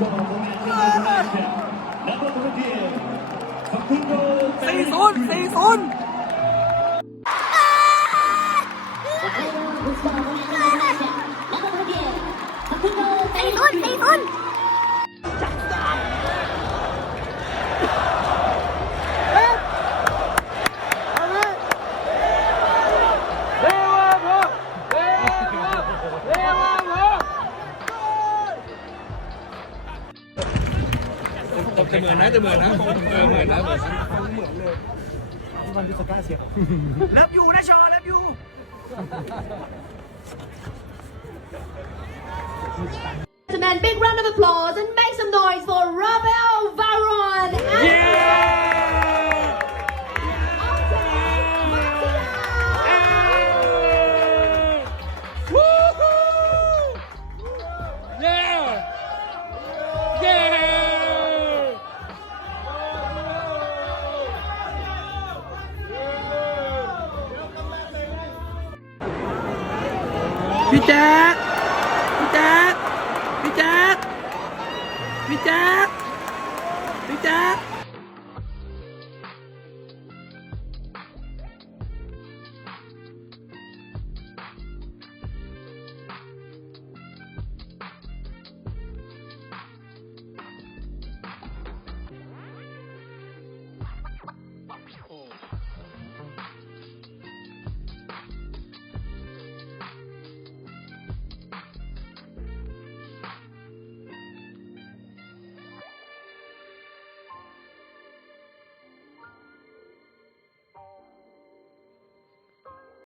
สี่ศูนย์สี่ศูนย์สี่ศูนย์สี่ศูนย์ จะเหมือนนะจะเหมือนนะเออเหมือนนะเหมือนนะเหมือนเลยที่วันพิสก้าเสียเลิฟยูนะชอเลิฟยู Gentlemen, big round of applause พี่แจ๊คพี่แจ๊คพี่แจ๊คพี่แจ๊คพี่แจ๊ค